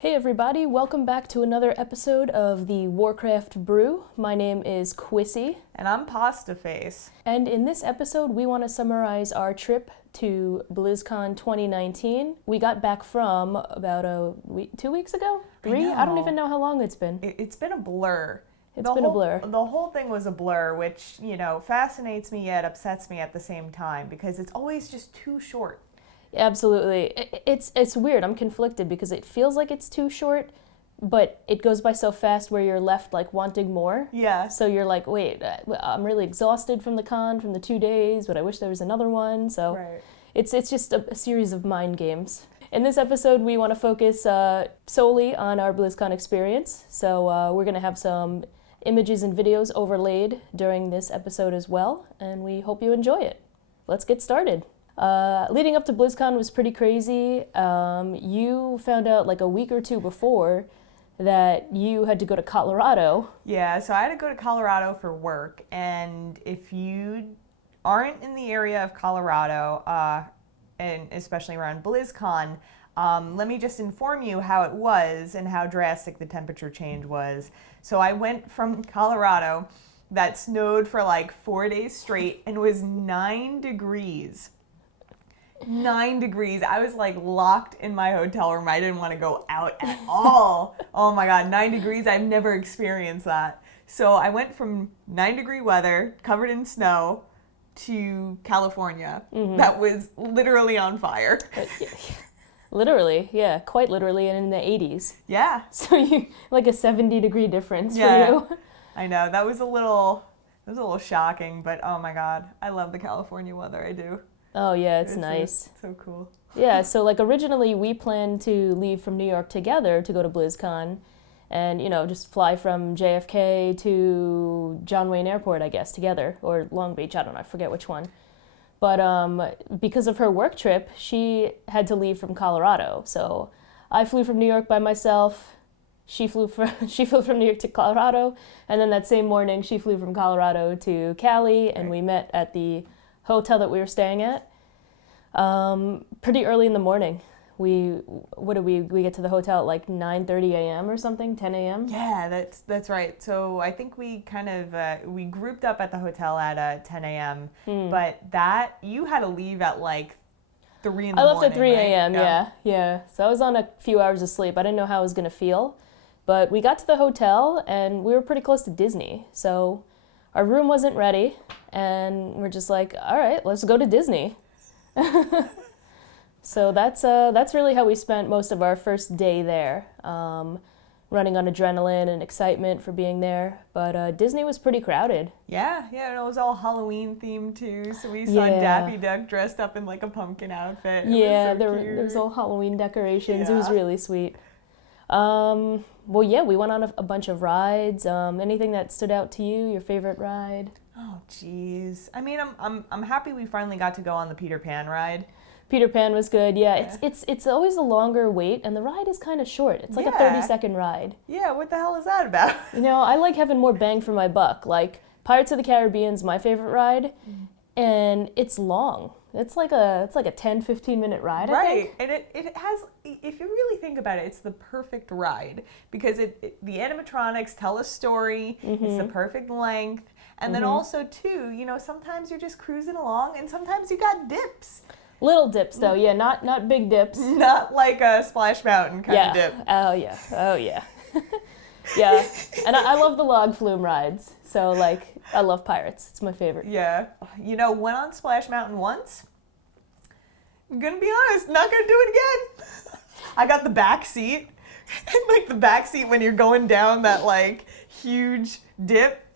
Hey everybody, welcome back to another episode of the Warcraft Brew. My name is Quissy. And I'm Pasta Face. And in this episode, we want to summarize our trip to BlizzCon 2019. We got back from about 2 weeks ago? 3? I don't even know how long it's been. It's been a blur. It's been a blur. The whole thing was a blur, which, fascinates me yet upsets me at the same time because it's always just too short. Absolutely. It's weird. I'm conflicted because it feels like it's too short, but it goes by so fast where you're left like wanting more. Yeah. So you're like, wait, I'm really exhausted from the con, from the 2 days, but I wish there was another one. So right. It's just a series of mind games. In this episode, we want to focus solely on our BlizzCon experience. So we're going to have some images and videos overlaid during this episode as well, and we hope you enjoy it. Let's get started. Leading up to BlizzCon was pretty crazy. You found out like a week or two before that you had to go to Colorado. Yeah, so I had to go to Colorado for work, and if you aren't in the area of Colorado, and especially around BlizzCon, let me just inform you how it was and how drastic the temperature change was. So I went from Colorado that snowed for like 4 days straight and was 9 degrees. 9 degrees. I was like locked in my hotel room. I didn't want to go out at all. Oh my God, 9 degrees. I've never experienced that. So I went from 9-degree weather covered in snow to California. Mm-hmm. That was literally on fire. Literally, yeah, quite literally, and in the 80s. Yeah. So you like a 70-degree difference for you. I know. That was a little shocking, but oh my God, I love the California weather. I do. Oh yeah, it's nice. So cool. Yeah, so like originally we planned to leave from New York together to go to BlizzCon and, just fly from JFK to John Wayne Airport, I guess, together, or Long Beach, I don't know, I forget which one. But because of her work trip, she had to leave from Colorado. So I flew from New York by myself. She flew from New York to Colorado, and then that same morning she flew from Colorado to Cali, and we met at the hotel that we were staying at pretty early in the morning. We get to the hotel at like 9:30 a.m. or something, 10 a.m. Yeah, that's right. So I think we kind of we grouped up at the hotel at 10 a.m. But that you had to leave at like 3 in the morning. I left at 3 a.m. Right? Yeah. So I was on a few hours of sleep. I didn't know how I was gonna feel, but we got to the hotel and we were pretty close to Disney. So our room wasn't ready, and we're just like, all right, let's go to Disney. So that's really how we spent most of our first day there, running on adrenaline and excitement for being there. But Disney was pretty crowded. Yeah, and it was all Halloween themed too. So we saw Daffy Duck dressed up in like a pumpkin outfit. There was all Halloween decorations. Yeah. It was really sweet. Well, yeah, we went on a bunch of rides. Anything that stood out to you? Your favorite ride? Oh, geez. I mean, I'm happy we finally got to go on the Peter Pan ride. Peter Pan was good. Yeah. It's always a longer wait, and the ride is kind of short. It's like a 30-second ride. Yeah, what the hell is that about? I like having more bang for my buck. Like Pirates of the Caribbean's my favorite ride, and it's long. It's like a 10-15 minute ride, I think. And it has, if you really think about it, it's the perfect ride because the animatronics tell a story. Mm-hmm. It's the perfect length, and then also too, sometimes you're just cruising along, and sometimes you got dips. Little dips though, yeah, not big dips. Not like a Splash Mountain kind of dip. Oh yeah. Yeah, and I love the log flume rides. So like, I love Pirates. It's my favorite. Yeah, went on Splash Mountain once. I'm gonna be honest, not gonna do it again. I got the back seat, and like the back seat when you're going down that like huge dip,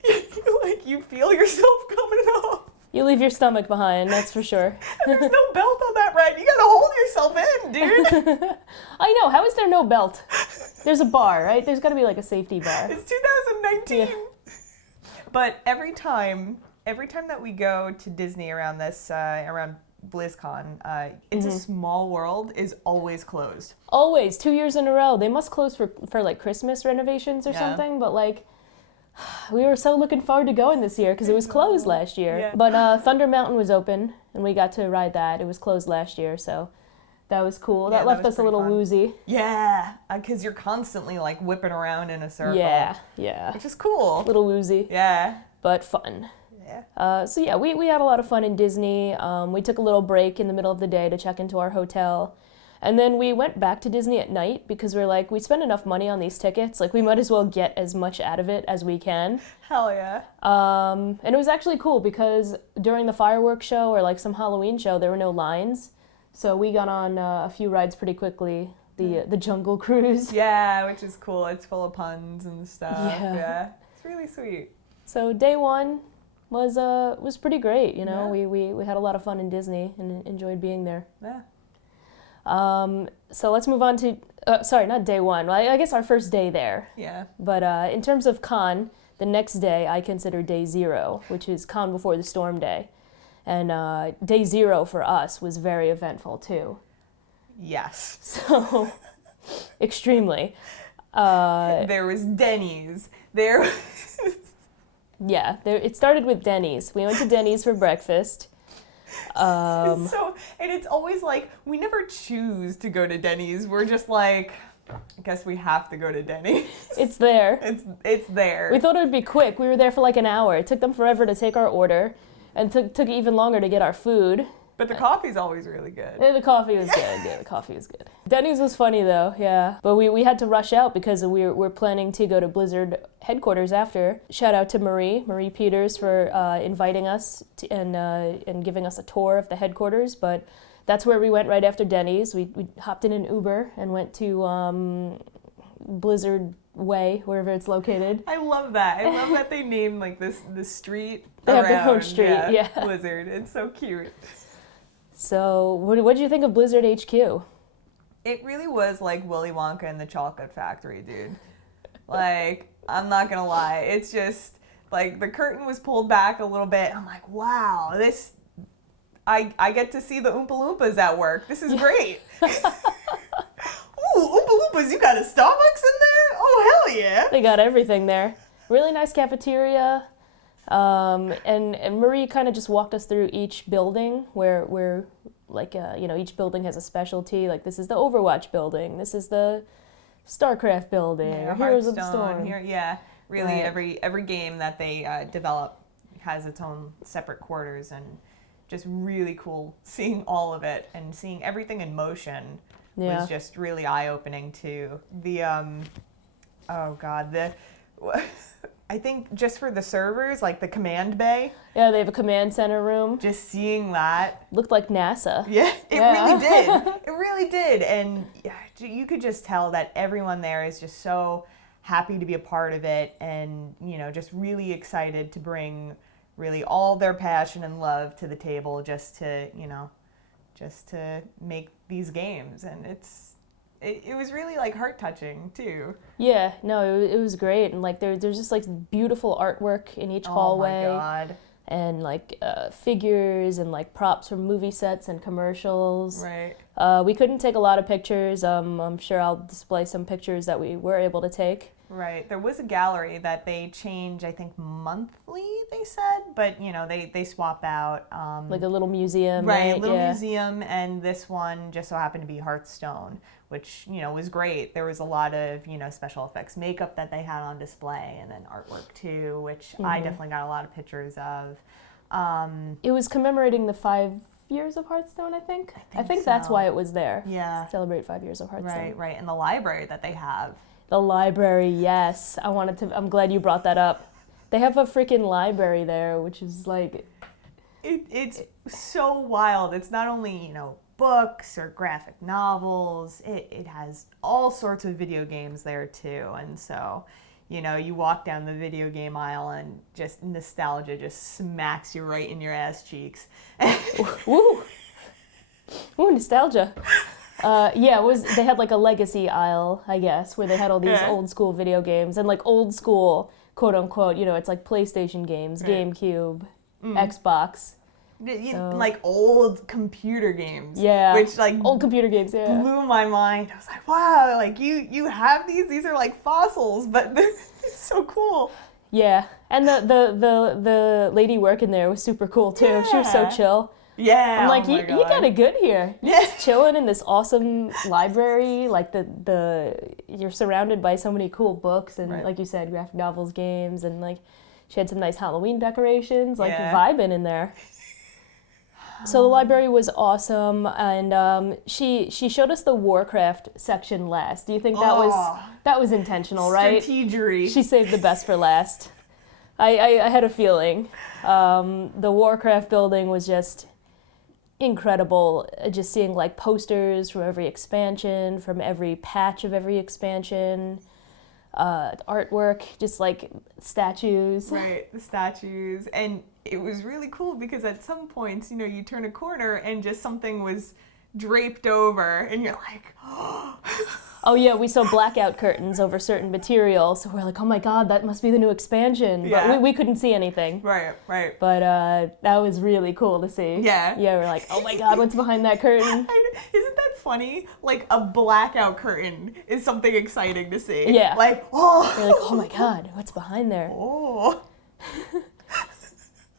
you feel yourself coming off. You leave your stomach behind, that's for sure. There's no belt on that ride. You gotta hold yourself in, dude. I know. How is there no belt? There's a bar, right? There's gotta be like a safety bar. It's 2019. Yeah. But every time that we go to Disney around around BlizzCon, It's a Small World is always closed. Always, 2 years in a row. They must close for like Christmas renovations or something, but like, we were so looking forward to going this year because it was closed last year. Yeah. But Thunder Mountain was open, and we got to ride that. It was closed last year, so That was cool. Yeah, That left was us a little pretty fun. woozy. Yeah, because you're constantly like whipping around in a circle. Yeah. Which is cool. A little woozy, Yeah. but fun. Yeah. So yeah, we had a lot of fun in Disney. We took a little break in the middle of the day to check into our hotel. And then we went back to Disney at night because we're like, we spend enough money on these tickets, like we might as well get as much out of it as we can. Hell yeah. And it was actually cool because during the fireworks show or like some Halloween show, there were no lines. So we got on a few rides pretty quickly. The Jungle Cruise. Yeah, which is cool. It's full of puns and stuff. Yeah. It's really sweet. So day one was pretty great, you know. Yeah. We had a lot of fun in Disney and enjoyed being there. Yeah. So let's move on to sorry, not day one. Well, I guess our first day there. Yeah. But in terms of con, the next day I consider day 0, which is con before the storm day. And day 0 for us was very eventful too. Yes. So extremely. There was Denny's. Yeah, it started with Denny's. We went to Denny's for breakfast. And it's always like, we never choose to go to Denny's. We're just like, I guess we have to go to Denny's. It's there. It's there. We thought it would be quick. We were there for like an hour. It took them forever to take our order and took even longer to get our food. But the coffee's always really good. Yeah, the coffee was good. Yeah, the coffee was good. Denny's was funny though, yeah. But we had to rush out because we're planning to go to Blizzard headquarters after. Shout out to Marie Peters for inviting us and giving us a tour of the headquarters. But that's where we went right after Denny's. We hopped in an Uber and went to Blizzard Way, wherever it's located. I love that. I love that they named like the street. They have around, their own street, yeah. Blizzard. It's so cute. So, what did you think of Blizzard HQ? It really was like Willy Wonka and the Chocolate Factory, dude. Like, I'm not gonna lie. It's just, like, the curtain was pulled back a little bit. I'm like, wow, I get to see the Oompa Loompas at work. This is great. Ooh, Oompa Loompas, you got a Starbucks in there? Oh, hell yeah. They got everything there. Really nice cafeteria. And Marie kind of just walked us through each building where like, each building has a specialty. Like, this is the Overwatch building. This is the StarCraft building. Yeah, Heroes of the Hearthstone, Storm. Really, Right. every game that they develop has its own separate quarters, and just really cool seeing all of it and seeing everything in motion was just really eye-opening too. I think just for the servers, like the command bay. Yeah, they have a command center room. Just seeing that. Looked like NASA. Yeah, it really did. It really did. And you could just tell that everyone there is just so happy to be a part of it and, just really excited to bring really all their passion and love to the table just to make these games. And it was really like heart-touching too. Yeah, no, it was great. And like there's just like beautiful artwork in each hallway. Oh my God. And like figures and like props from movie sets and commercials. Right. We couldn't take a lot of pictures. I'm sure I'll display some pictures that we were able to take. Right. There was a gallery that they change, I think, monthly, they said, but, they swap out. Like a little museum, right? Right, A little museum, and this one just so happened to be Hearthstone, which, was great. There was a lot of, special effects makeup that they had on display, and then artwork too, which I definitely got a lot of pictures of. It was commemorating the 5 years of Hearthstone, I think. I think that's so. why it was there. Yeah. Celebrate 5 years of Hearthstone. Right. And the library that they have. The library, yes. I'm glad you brought that up. They have a freaking library there, which is like... It's so wild. It's not only, books or graphic novels. It has all sorts of video games there too. And so, you walk down the video game aisle and just nostalgia just smacks you right in your ass cheeks. Woo! Ooh, nostalgia. They had like a legacy aisle, I guess, where they had all these old school video games and like old school, quote unquote, it's like PlayStation games, GameCube, Xbox. Like old computer games. Yeah. Which like old computer games, yeah. blew my mind. I was like, wow, like you have these? These are like fossils, but they're so cool. Yeah. And the lady working there was super cool too. Yeah. She was so chill. Yeah. I'm like, oh my you God. got it good here. You're just chilling in this awesome library. Like you're surrounded by so many cool books and Right. like you said, graphic novels, games, and like she had some nice Halloween decorations, like Yeah. vibing in there. So the library was awesome, and she showed us the Warcraft section last. Do you think that was intentional, right? Strategery. She saved the best for last. I had a feeling. The Warcraft building was just incredible. Just seeing like posters from every expansion, from every patch of every expansion, artwork, just like statues. Right, the statues. And it was really cool because at some points, you know, you turn a corner and just something was draped over and you're like, oh. Oh yeah, we saw blackout curtains over certain material, so we're like, oh my God, that must be the new expansion. Yeah. But we couldn't see anything. Right, right. But that was really cool to see. Yeah. Yeah, we're like, oh my God, what's behind that curtain? Isn't that funny? Like a blackout curtain is something exciting to see. Yeah. Like, oh. We're like, oh my God, what's behind there? Oh.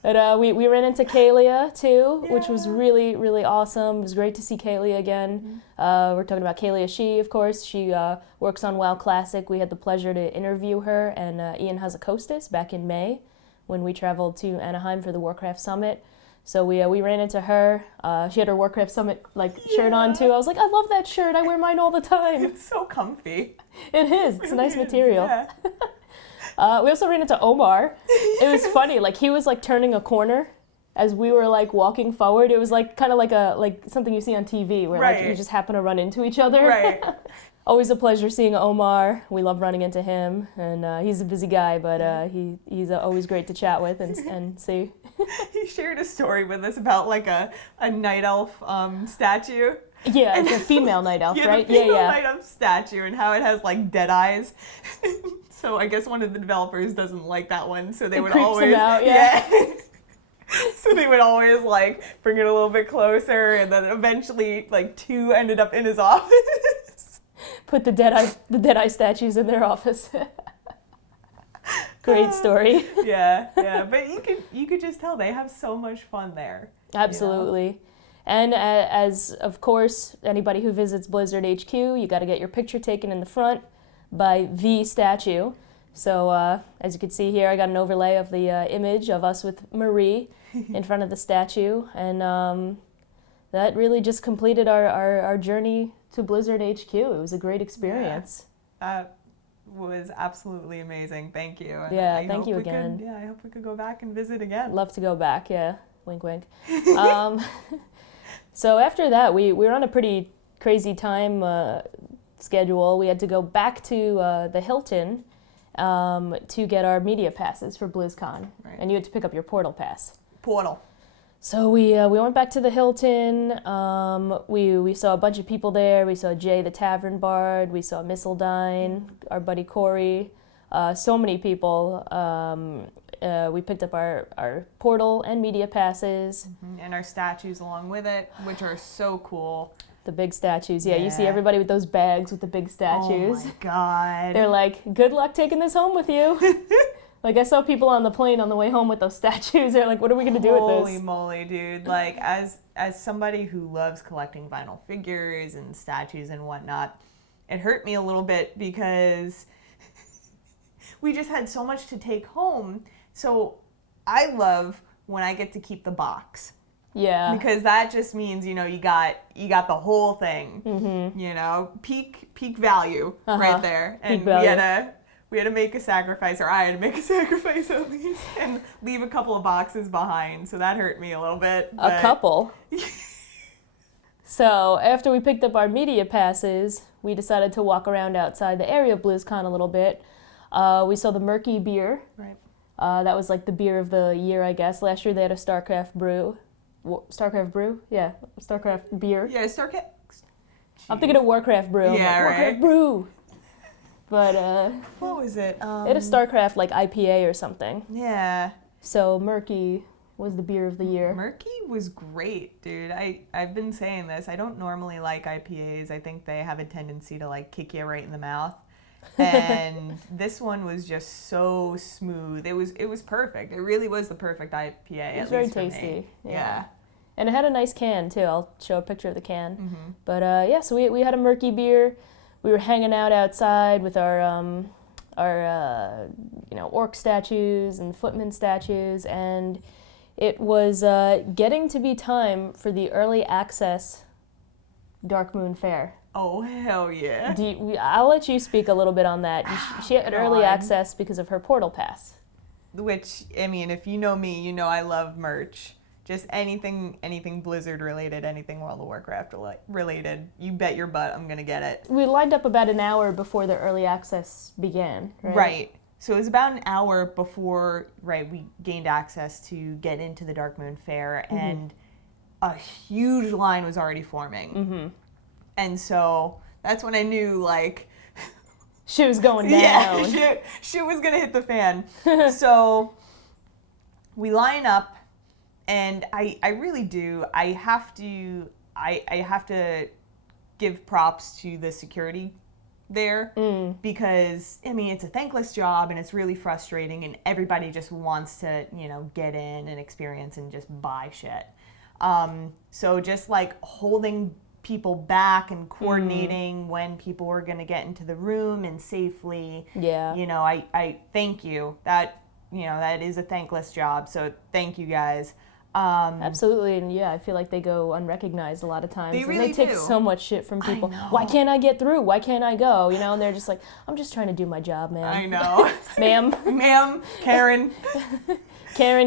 But we ran into Kalia too, which was Yeah. really, really awesome. It was great to see Kalia again. We're talking about Kalia She, of course. She works on WoW Classic. We had the pleasure to interview her and Ian Hazakostas back in May when we traveled to Anaheim for the Warcraft Summit. So we ran into her. She had her Warcraft Summit shirt on too. I was like, I love that shirt. I wear mine all the time. It's so comfy. It is. It's a nice material. Yeah. We also ran into Omar. It was funny. Like he was like turning a corner as we were like walking forward. It was like kind of like something you see on TV where like Right. you just happen to run into each other. Right. Always a pleasure seeing Omar. We love running into him, and he's a busy guy, but he's always great to chat with and see. He shared a story with us about like a night elf statue. Yeah, it's a female night elf, Yeah, right? the female night elf statue and how it has like dead eyes. So I guess one of the developers doesn't like that one, so they would creeps always them out, yeah. So they would always like bring it a little bit closer, and then eventually like two ended up in his office. Put the dead eye statues in their office. Great story. Yeah, but you could just tell they have so much fun there. Absolutely. You know? And as, of course, anybody who visits Blizzard HQ, you got to get your picture taken in the front by the statue. So as you can see here, I got an overlay of the image of us with Marie in front of the statue. And that really just completed our journey to Blizzard HQ. It was a great experience. Yeah. That was absolutely amazing. Thank you. And Yeah, thank you we again. I hope we could go back and visit again. Love to go back, yeah. Wink, wink. So after that, we were on a pretty crazy time schedule. We had to go back to the Hilton to get our media passes for BlizzCon. Right. And you had to pick up your portal pass. Portal. So we went back to the Hilton. We saw a bunch of people there. We saw Jay the Tavern Bard. We saw Missildine, our buddy Corey. So many people. We picked up our portal and media passes. And our statues along with it, which are so cool. The big statues. Yeah, you see Yeah. everybody with those bags with the big statues. Oh my God. They're like, good luck taking this home with you. Like, I saw people on the plane on the way home with those statues. They're like, what are we going to do with Holy this? moly, dude. Like, as somebody who loves collecting vinyl figures and statues and whatnot, it hurt me a little bit because we just had so much to take home. So I love when I get to keep the box. Yeah. Because that just means, you know, you got the whole thing. Mm-hmm. You know, peak value right there. And Peak value. we had to make a sacrifice, or I had to make a sacrifice at least, and leave a couple of boxes behind. So that hurt me a little bit. A couple. So after we picked up our media passes, we decided to walk around outside the area of BlizzCon a little bit. We saw the Murky beer. Right. That was like the beer of the year, I guess. Last year they had a StarCraft Brew. StarCraft Brew? Yeah, StarCraft beer. Yeah, StarCraft. I'm thinking of Warcraft Brew. I'm Yeah, like, right. Warcraft Brew. But What was it? it had a StarCraft like IPA or something. Yeah. So Murky was the beer of the year. Murky was great, dude. I've been saying this. I don't normally like IPAs. I think they have a tendency to like kick you right in the mouth. And this one was just so smooth. It was perfect. It really was the perfect IPA. It was at very least for me. tasty. Yeah. And it had a nice can, too. I'll show a picture of the can. But, yeah, so we had a murky beer. We were hanging out outside with our orc statues and footman statues, and it was getting to be time for the early access Darkmoon Faire. Oh, hell yeah. I'll let you speak a little bit on that. She had early access because of her portal pass. Which, I mean, if you know me, you know I love merch. Just anything Blizzard related, anything World of Warcraft related. You bet your butt I'm going to get it. We lined up about an hour before the early access began, right? Right. So it was about an hour before, we gained access to get into the Darkmoon Faire, and a huge line was already forming. And so that's when I knew, shit was going down. Yeah, shit was going to hit the fan. So we line up, and I really do. I have to give props to the security there because, I mean, it's a thankless job and it's really frustrating, and everybody just wants to, get in and experience and just buy shit. So just holding people back and coordinating when people were going to get into the room and safely. Yeah. I thank you. That is a thankless job. So thank you guys. Absolutely, and yeah, I feel like they go unrecognized a lot of times. They really and they take do. so much shit from people. I know. Why can't I get through? Why can't I go? And they're just like, I'm just trying to do my job, man. I know. Ma'am, Karen,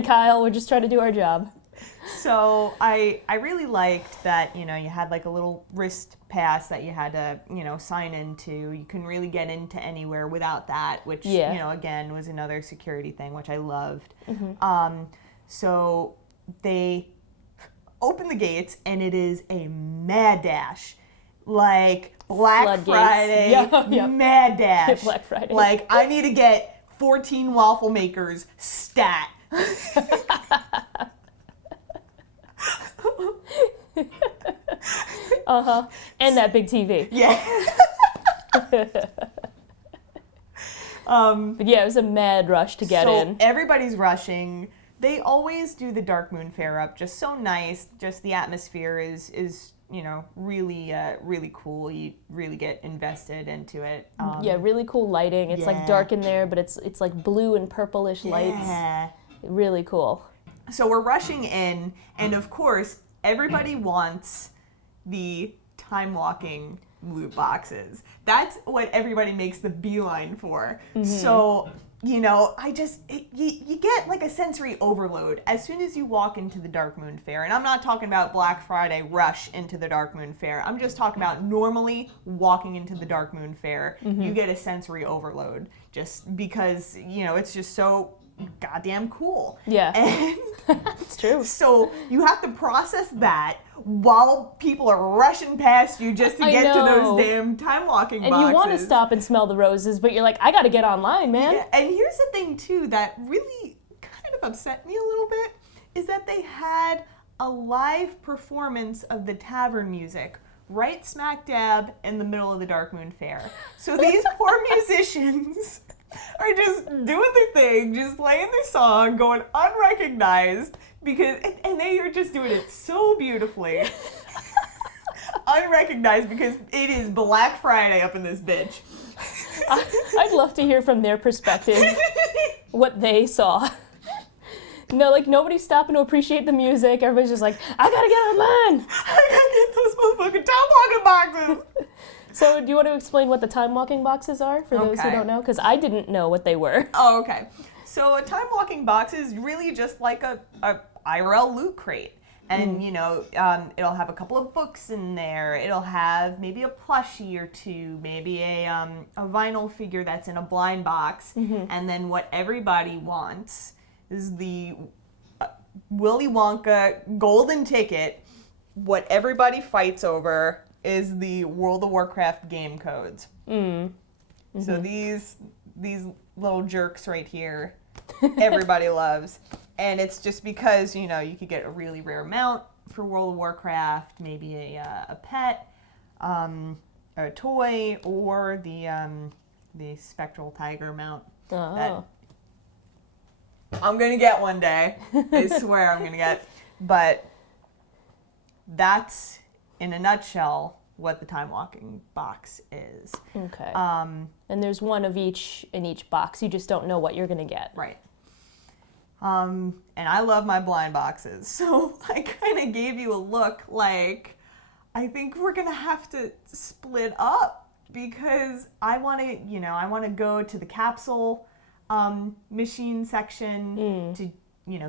Kyle, we're just trying to do our job. So I really liked that, you had a little wrist pass that you had to, sign into. You couldn't really get into anywhere without that, which, again, was another security thing, which I loved. So they open the gates, and it is a mad dash. Black Floodgates. Friday, Yeah. mad dash. Black Friday. I need to get 14 waffle makers stat. And that big TV. Yeah. But yeah, it was a mad rush to get in. Everybody's rushing. They always do the Darkmoon Faire up just so nice. Just the atmosphere is really cool. You really get invested into it. Yeah, really cool lighting. It's dark in there, but it's blue and purplish lights. Yeah. Really cool. So we're rushing in, and of course, everybody wants the time walking loot boxes. That's what everybody makes the beeline for. So, you get a sensory overload as soon as you walk into the Darkmoon Faire. And I'm not talking about Black Friday rush into the Darkmoon Faire. I'm just talking about normally walking into the Darkmoon Faire. You get a sensory overload just because, it's just so goddamn cool. Yeah. And it's true. So you have to process that while people are rushing past you just to get to those damn time walking boxes. And you want to stop and smell the roses, but you're like, I got to get online, man. Yeah. And here's the thing too that really kind of upset me a little bit is that they had a live performance of the tavern music right smack dab in the middle of the Darkmoon Faire. So these poor musicians are just doing their thing, just playing their song, going unrecognized, and they are just doing it so beautifully. Unrecognized because it is Black Friday up in this bitch. I'd love to hear from their perspective what they saw. No, nobody's stopping to appreciate the music. Everybody's just like, I gotta get online. I gotta get those motherfucking time walking boxes. So do you want to explain what the time walking boxes are for those who don't know? Because I didn't know what they were. Oh, okay. So a time walking box is really just like a IRL loot crate. And, it'll have a couple of books in there. It'll have maybe a plushie or two, maybe a vinyl figure that's in a blind box. And then what everybody wants is the Willy Wonka golden ticket. What everybody fights over is the World of Warcraft game codes. So these little jerks right here, everybody loves. And it's just because, you could get a really rare mount for World of Warcraft, maybe a pet, a toy, or the spectral tiger mount. That I'm going to get one day. I swear I'm going to get. But that's, in a nutshell, what the time walking box is. Okay. And there's one of each in each box. You just don't know what you're going to get. Right. And I love my blind boxes. So I kind of gave you a look like, I think we're going to have to split up because I want to go to the capsule machine section to,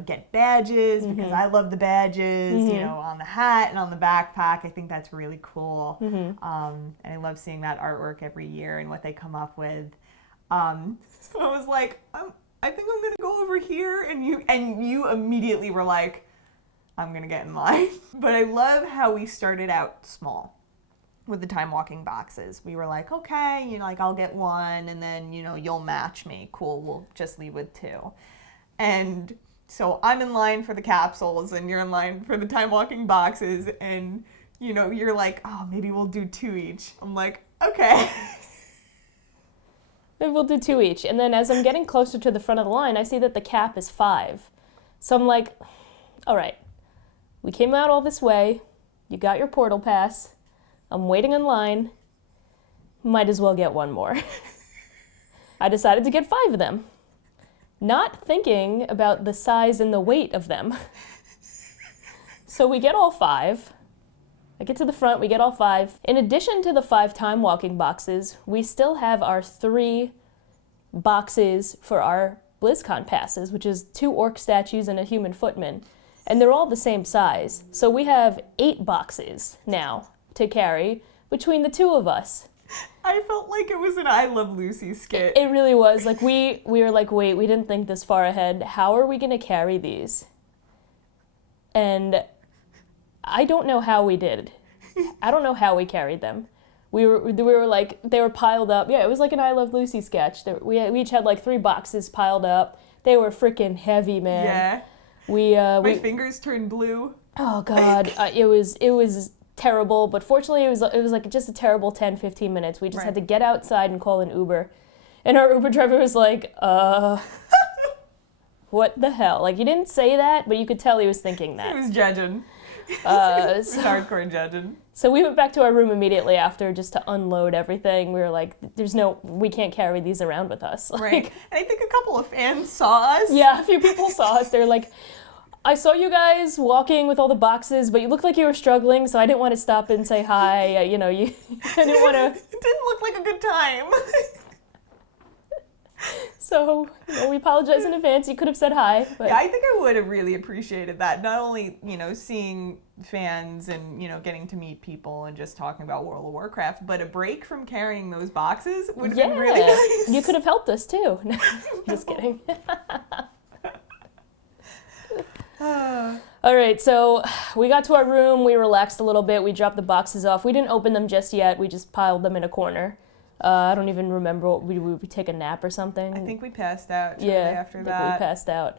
get badges because I love the badges, on the hat and on the backpack. I think that's really cool. And I love seeing that artwork every year and what they come up with. So I was like, I think I'm going to go over here. And you immediately were like, I'm going to get in line. But I love how we started out small with the time walking boxes. We were like, okay, I'll get one and then, you'll match me. Cool. We'll just leave with two. And so I'm in line for the capsules and you're in line for the time walking boxes. And, you're like, oh, maybe we'll do two each. I'm like, okay. Maybe we'll do two each. And then as I'm getting closer to the front of the line, I see that the cap is 5. So I'm like, all right, we came out all this way. You got your portal pass. I'm waiting in line. Might as well get one more. I decided to get 5 of them. Not thinking about the size and the weight of them. So we get all 5. I get to the front, we get all 5. In addition to the 5 time walking boxes, we still have our 3 boxes for our BlizzCon passes, which is 2 orc statues and a human footman. And they're all the same size. So we have 8 boxes now to carry between the 2 of us. I felt like it was an I Love Lucy skit. It really was. Like we were like, wait, we didn't think this far ahead. How are we going to carry these? And I don't know how we did. I don't know how we carried them. We were like, they were piled up. Yeah, it was like an I Love Lucy sketch. We each had like 3 boxes piled up. They were freaking heavy, man. Yeah. My fingers turned blue. Oh God, it was terrible. But fortunately, it was like just a terrible 10-15 minutes. We just had to get outside and call an Uber, and our Uber driver was like, what the hell? Like, he didn't say that, but you could tell he was thinking that. He was judging. Hardcore judging. So we went back to our room immediately after just to unload everything. We were like, we can't carry these around with us. Like, right. And I think a couple of fans saw us. Yeah, a few people saw us. They were like, I saw you guys walking with all the boxes, but you looked like you were struggling, so I didn't want to stop and say hi. I didn't want to... It didn't look like a good time. So, we apologize in advance. You could have said hi. But... Yeah, I think I would have really appreciated that. Not only, seeing fans and, getting to meet people and just talking about World of Warcraft, but a break from carrying those boxes would have been really nice. You could have helped us, too. Just kidding. All right, so we got to our room. We relaxed a little bit. We dropped the boxes off. We didn't open them just yet. We just piled them in a corner. I don't even remember. We take a nap or something. I think we passed out after that. We passed out.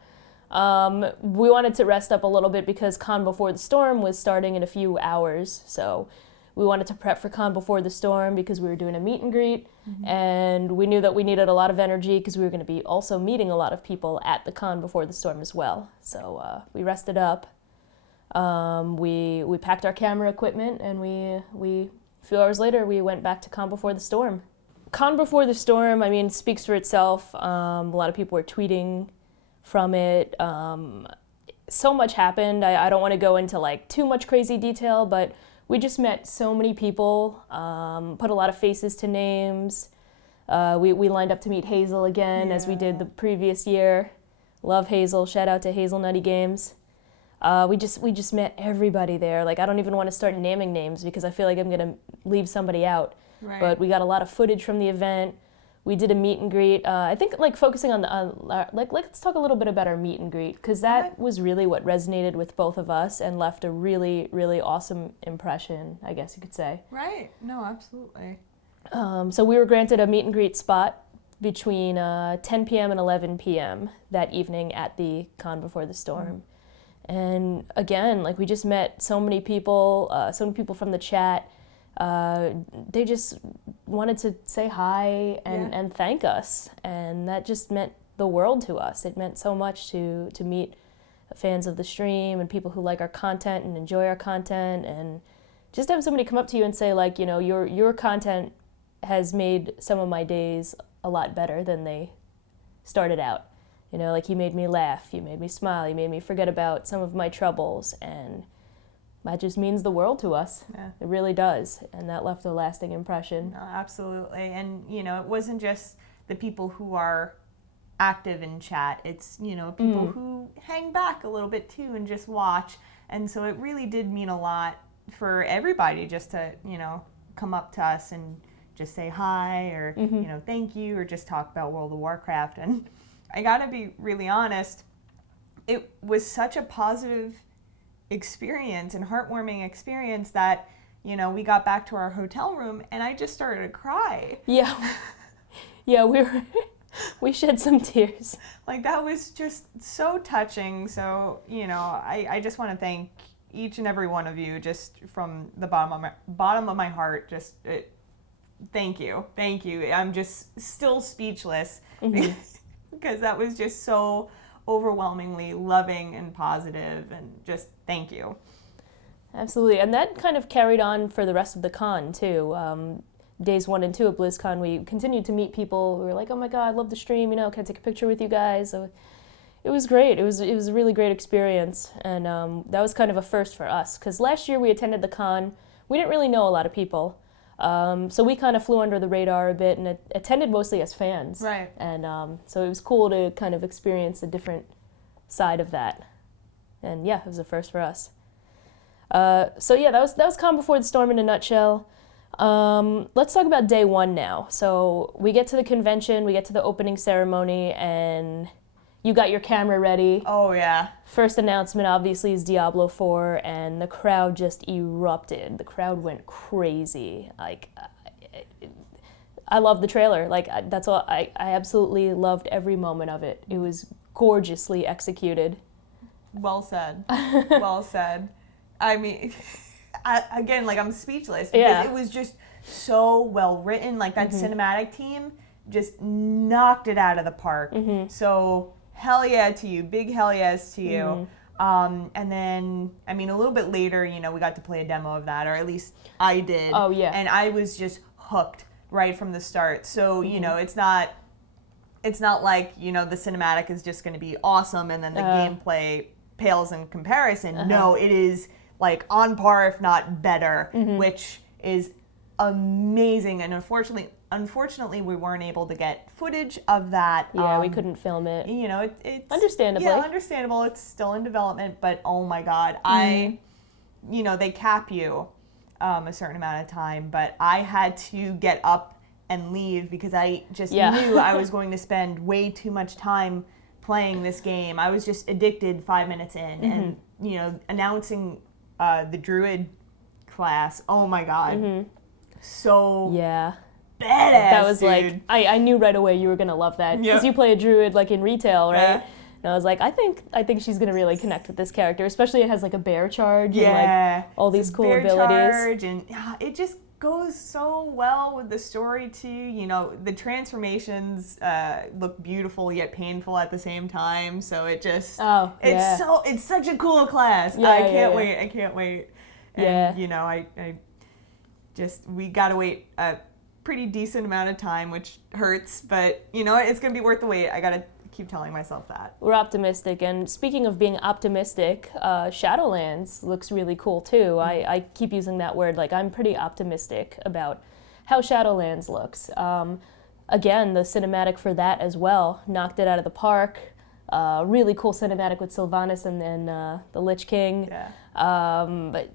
We wanted to rest up a little bit because Con Before the Storm was starting in a few hours. So we wanted to prep for Con Before the Storm because we were doing a meet and greet. Mm-hmm. And we knew that we needed a lot of energy because we were going to be also meeting a lot of people at the Con Before the Storm as well. So we rested up. We packed our camera equipment and we a few hours later, we went back to Con Before the Storm. Con Before the Storm, speaks for itself. A lot of people were tweeting from it. So much happened. I don't want to go into too much crazy detail, but we just met so many people, put a lot of faces to names. We lined up to meet Hazel again as we did the previous year. Love Hazel. Shout out to Hazel Nutty Games. We just met everybody there. I don't even want to start naming names because I feel like I'm going to leave somebody out. Right. But we got a lot of footage from the event. We did a meet and greet. I think focusing on let's talk a little bit about our meet and greet because that was really what resonated with both of us and left a really, really awesome impression, I guess you could say. Right. No, absolutely. So we were granted a meet and greet spot between 10 p.m. and 11 p.m. that evening at the Con Before the Storm. Mm-hmm. And again, we just met so many people from the chat. They just wanted to say hi and thank us. And that just meant the world to us. It meant so much to meet fans of the stream and people who like our content and enjoy our content, and just have somebody come up to you and say, like, your content has made some of my days a lot better than they started out. Like, you made me laugh, you made me smile, you made me forget about some of my troubles, and that just means the world to us. Yeah. It really does, and that left a lasting impression. No, absolutely. And, it wasn't just the people who are active in chat. It's, people who hang back a little bit too and just watch. And so it really did mean a lot for everybody just to, come up to us and just say hi or, thank you, or just talk about World of Warcraft. And I gotta be really honest, it was such a positive experience and heartwarming experience that, we got back to our hotel room and I just started to cry. Yeah. Yeah, we shed some tears. Like, that was just so touching. So, I just want to thank each and every one of you, just from the bottom of my heart. Just thank you. I'm just still speechless because that was just so overwhelmingly loving and positive, and just thank you. Absolutely, and that kind of carried on for the rest of the con too. Days 1 and 2 of BlizzCon, we continued to meet people who were like, "Oh my God, I love the stream. Can I take a picture with you guys?" So it was great. It was a really great experience, and that was kind of a first for us because last year we attended the con. We didn't really know a lot of people, so we kind of flew under the radar a bit and attended mostly as fans. Right. And so it was cool to kind of experience a different side of that, and yeah, it was a first for us. So yeah, that was Con Before the Storm in a nutshell. Let's talk about day 1 now. So we get to the convention, we get to the opening ceremony, and you got your camera ready. Oh, yeah. First announcement, obviously, is Diablo IV, and the crowd just erupted. The crowd went crazy. Like, I love the trailer. Like, that's all. I absolutely loved every moment of it. It was gorgeously executed. Well said. Well said. I mean... Again, like, I'm speechless because Yeah. It was just so well written. Like, that cinematic team just knocked it out of the park. So hell yeah to you, big hell yes to you. And then, I mean, a little bit later, we got to play a demo of that, or at least I did. Oh yeah. And I was just hooked right from the start. So it's not like the cinematic is just going to be awesome and then the gameplay pales in comparison. No, it is. Like, on par, if not better, which is amazing. And unfortunately, we weren't able to get footage of that. Yeah, we couldn't film it. It's... Understandably. Yeah, understandable. It's still in development, but oh my God. They cap you a certain amount of time, but I had to get up and leave because I just knew I was going to spend way too much time playing this game. I was just addicted 5 minutes in. And, announcing... the druid class, oh my God, so badass. That was dude. like, I knew right away you were gonna love that because you play a druid like in retail, right? Yeah. And I was like, I think she's gonna really connect with this character, especially it has like a bear charge and like all these cool bear abilities. Charge, and it just goes so well with the story too. The transformations look beautiful yet painful at the same time. So it just it's such a cool class. Yeah, I can't wait. And we gotta wait a pretty decent amount of time, which hurts, but it's gonna be worth the wait. I gotta keep telling myself that. We're optimistic, and speaking of being optimistic, Shadowlands looks really cool too. I keep using that word. Like, I'm pretty optimistic about how Shadowlands looks. Again, the cinematic for that as well knocked it out of the park. Really cool cinematic with Sylvanas and then the Lich King. Yeah. But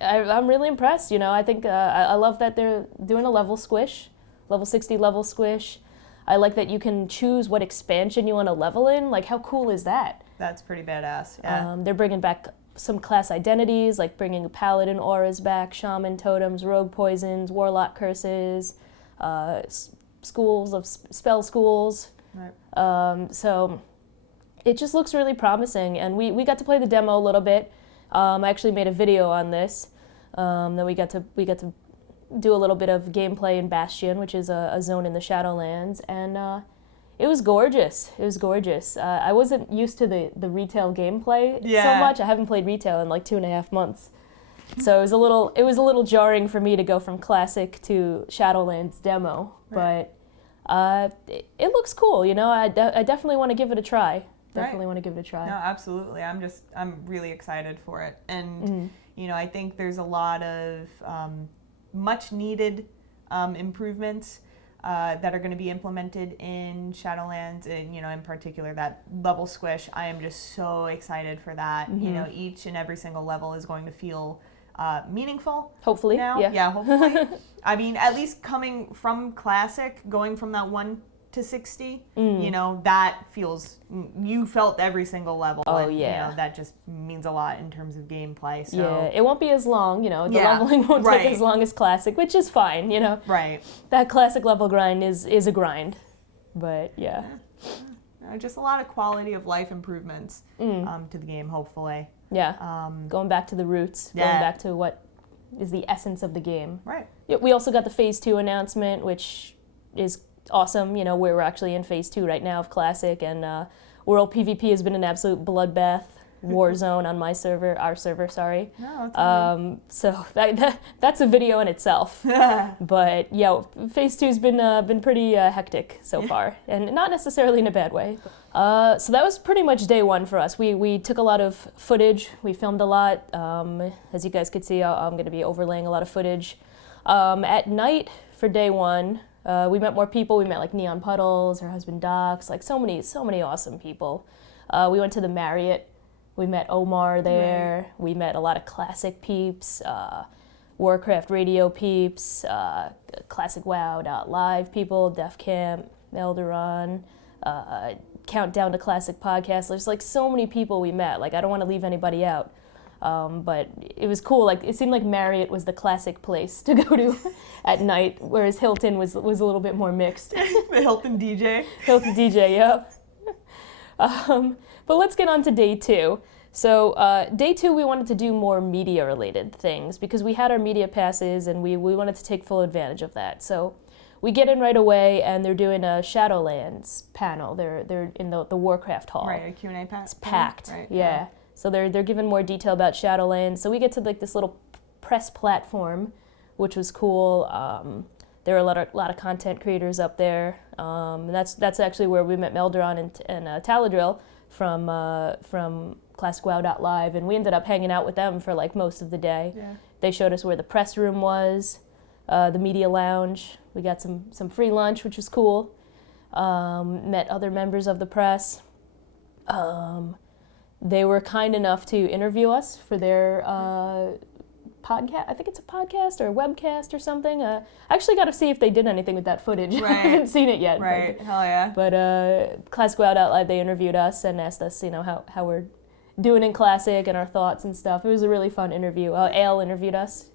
I'm really impressed. I think I love that they're doing a level 60 level squish. I like that you can choose what expansion you want to level in. Like, how cool is that? That's pretty badass. Yeah. They're bringing back some class identities, like bringing paladin auras back, shaman totems, rogue poisons, warlock curses, schools of spell schools. Right. So it just looks really promising, and we got to play the demo a little bit. I actually made a video on this. Then we got to do a little bit of gameplay in Bastion, which is a zone in the Shadowlands, and It was gorgeous. It was gorgeous. I wasn't used to the retail gameplay so much. I haven't played retail in like 2.5 months. So it was a little jarring for me to go from classic to Shadowlands demo, Right. but it looks cool. You know, I definitely want to give it a try. Definitely Right. want to give it a try. No, absolutely. I'm really excited for it. And, you know, I think there's a lot of much needed improvements that are going to be implemented in Shadowlands, and, you know, in particular that level squish. I am just so excited for that. You know, each and every single level is going to feel meaningful. Hopefully, now. yeah. Hopefully. I mean, at least coming from classic, going from that 1 to 60, you know, that feels, you felt every single level. Oh, and, yeah. You know, that just means a lot in terms of gameplay. So. Yeah, it won't be as long, you know, the Yeah, leveling won't right. take as long as classic, which is fine, you know. Right. That classic level grind is a grind, but yeah. Just a lot of quality of life improvements to the game, hopefully. Yeah, going back to the roots, going Yeah. back to what is the essence of the game. Right. Yeah, we also got the Phase 2 announcement, which is awesome. You know, we're actually in Phase 2 right now of Classic, and World PvP has been an absolute bloodbath, war zone on our server, sorry. No, it's all So that's a video in itself. But yeah, Phase 2's been pretty hectic so far, and not necessarily in a bad way. So that was pretty much day one for us. We took a lot of footage. We filmed a lot. As you guys could see, I'm going to be overlaying a lot of footage. At night for day one, we met more people. We met like Neon Puddles, her husband Docs, like so many awesome people. We went to the Marriott. We met Omar there. Right. We met a lot of classic peeps, Warcraft radio peeps, Classic WoW.live people, Def Camp, Melderon, Countdown to Classic podcast. There's like so many people we met. Like I don't want to leave anybody out. But it was cool. Like it seemed like Marriott was the classic place to go to at night, whereas Hilton was a little bit more mixed. The Hilton DJ. Hilton DJ, yep. But let's get on to day two. So day two, we wanted to do more media-related things because we had our media passes and we wanted to take full advantage of that. So we get in right away and they're doing a Shadowlands panel. They're in the Warcraft hall. Right, a Q&A pack. It's packed, right, yeah. So they're giving more detail about Shadowlands. So we get to like this little press platform, which was cool. There are a lot of content creators up there. And that's actually where we met Melderon and Taladrill from ClassicWow.live, and we ended up hanging out with them for like most of the day. Yeah. They showed us where the press room was, the media lounge. We got some free lunch, which was cool. Met other members of the press. They were kind enough to interview us for their podcast. I think it's a podcast or a webcast or something. I actually got to see if they did anything with that footage. Right. I haven't seen it yet. Right, hell yeah. But Classic WoW.live, they interviewed us and asked us, you know, how we're doing in Classic and our thoughts and stuff. It was a really fun interview. Ale interviewed us.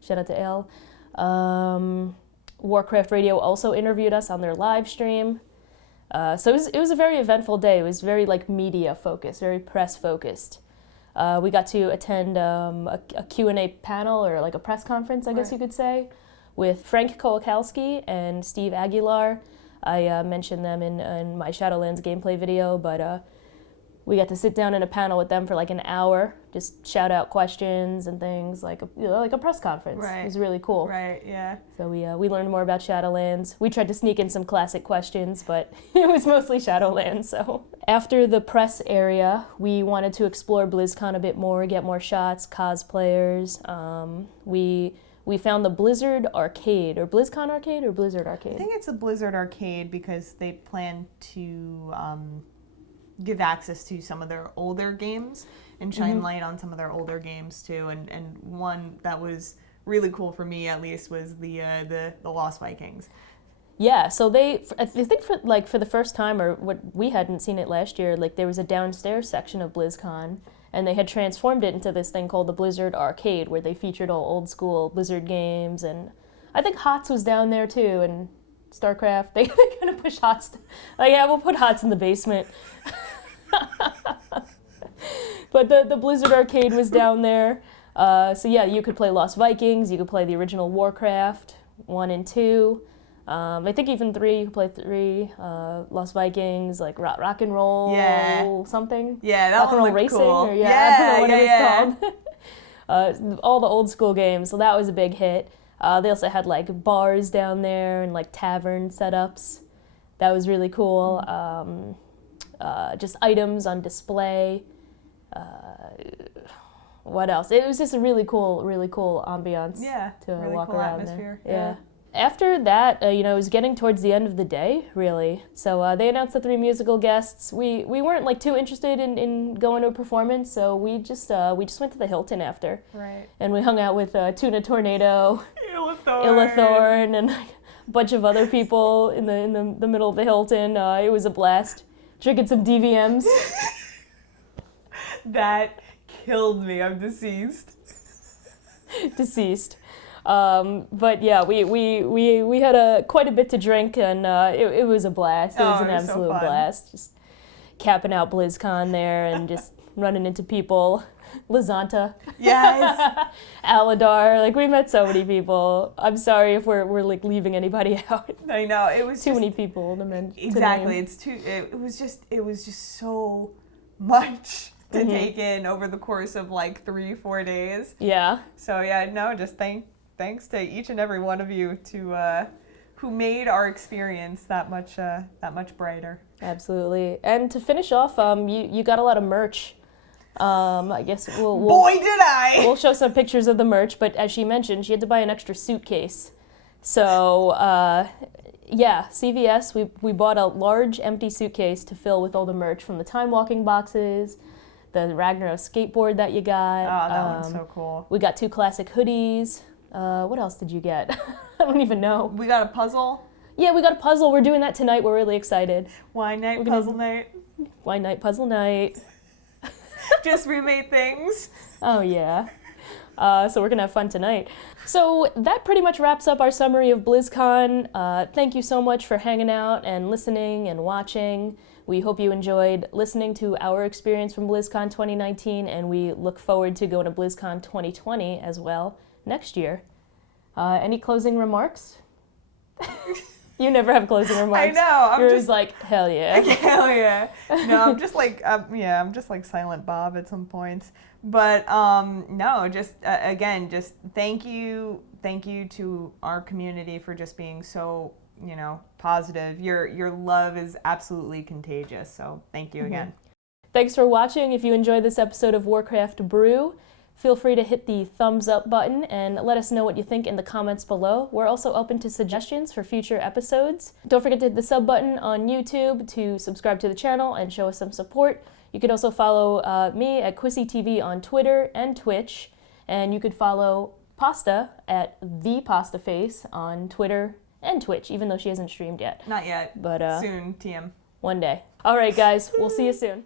Shout out to Ale. Warcraft Radio also interviewed us on their live stream. So it was a very eventful day. It was very like media focused, very press focused. We got to attend a Q&A panel or like a press conference, I guess you could say, with Frank Kolakowski and Steve Aguilar. I mentioned them in my Shadowlands gameplay video, but we got to sit down in a panel with them for like an hour, just shout out questions and things like a press conference. Right. It was really cool. Right, yeah. So we learned more about Shadowlands. We tried to sneak in some classic questions, but it was mostly Shadowlands. So after the press area, we wanted to explore BlizzCon a bit more, get more shots, cosplayers. We found the Blizzard Arcade, or BlizzCon Arcade, or Blizzard Arcade. I think it's a Blizzard Arcade because they plan to give access to some of their older games and shine light on some of their older games too. And one that was really cool for me, at least, was the Lost Vikings. Yeah, so I think for the first time, or what we hadn't seen it last year, like there was a downstairs section of BlizzCon, and they had transformed it into this thing called the Blizzard Arcade, where they featured all old school Blizzard games, and I think HOTS was down there too, and StarCraft. They kind of push HOTS. Like, yeah, we'll put HOTS in the basement. But the Blizzard Arcade was down there. So yeah, you could play Lost Vikings, you could play the original Warcraft 1 and 2. I think even 3, you can play 3. Lost Vikings, like rock and roll something. Yeah, that rock and one roll looked racing, cool. or I don't know what it was called. All the old school games, so that was a big hit. They also had like bars down there and like tavern setups. That was really cool. Just items on display. What else? It was just a really cool ambiance to really walk cool around atmosphere. there. Yeah. After that, it was getting towards the end of the day, really. So they announced the 3 musical guests. We weren't like too interested in going to a performance, so we just went to the Hilton after. Right. And we hung out with Tuna Tornado, Illathorn, and a bunch of other people in the middle of the Hilton. It was a blast. Drinking some DVMs. That killed me. I'm deceased. Deceased. But yeah, we had quite a bit to drink, and it was a blast. It was an absolute blast. Just capping out BlizzCon there and just running into people. Lazanta. Yes. Aladar. Like, we met so many people. I'm sorry if we're like leaving anybody out. I know, it was too many people to mention. Exactly. It was just so much to take in over the course of like 3-4 days. Yeah. So yeah, no, just thanks to each and every one of you who made our experience that much brighter. Absolutely. And to finish off, you got a lot of merch. I guess we'll Boy, did I! We'll show some pictures of the merch, but as she mentioned, she had to buy an extra suitcase. So, CVS, we bought a large empty suitcase to fill with all the merch, from the time walking boxes, the Ragnaros skateboard that you got. Oh, that one's so cool. We got 2 classic hoodies. What else did you get? I don't even know. We got a puzzle. Yeah, we got a puzzle. We're doing that tonight. We're really excited. Wine night, puzzle night. Wine night, puzzle night. Just remade things. Oh, yeah. So we're going to have fun tonight. So that pretty much wraps up our summary of BlizzCon. Thank you so much for hanging out and listening and watching. We hope you enjoyed listening to our experience from BlizzCon 2019, and we look forward to going to BlizzCon 2020 as well next year. Any closing remarks? You never have closing remarks. I know. You're just like, hell yeah. Hell yeah. No, I'm just like, I'm just like Silent Bob at some points. But no, just again, just thank you to our community for just being so, positive. Your love is absolutely contagious. So thank you again. Thanks for watching. If you enjoyed this episode of Warcraft Brew, feel free to hit the thumbs up button and let us know what you think in the comments below. We're also open to suggestions for future episodes. Don't forget to hit the sub button on YouTube to subscribe to the channel and show us some support. You could also follow me at Quissy TV on Twitter and Twitch, and you could follow Pasta at ThePastaFace on Twitter and Twitch, even though she hasn't streamed yet. Not yet. But soon, TM. One day. All right, guys, we'll see you soon.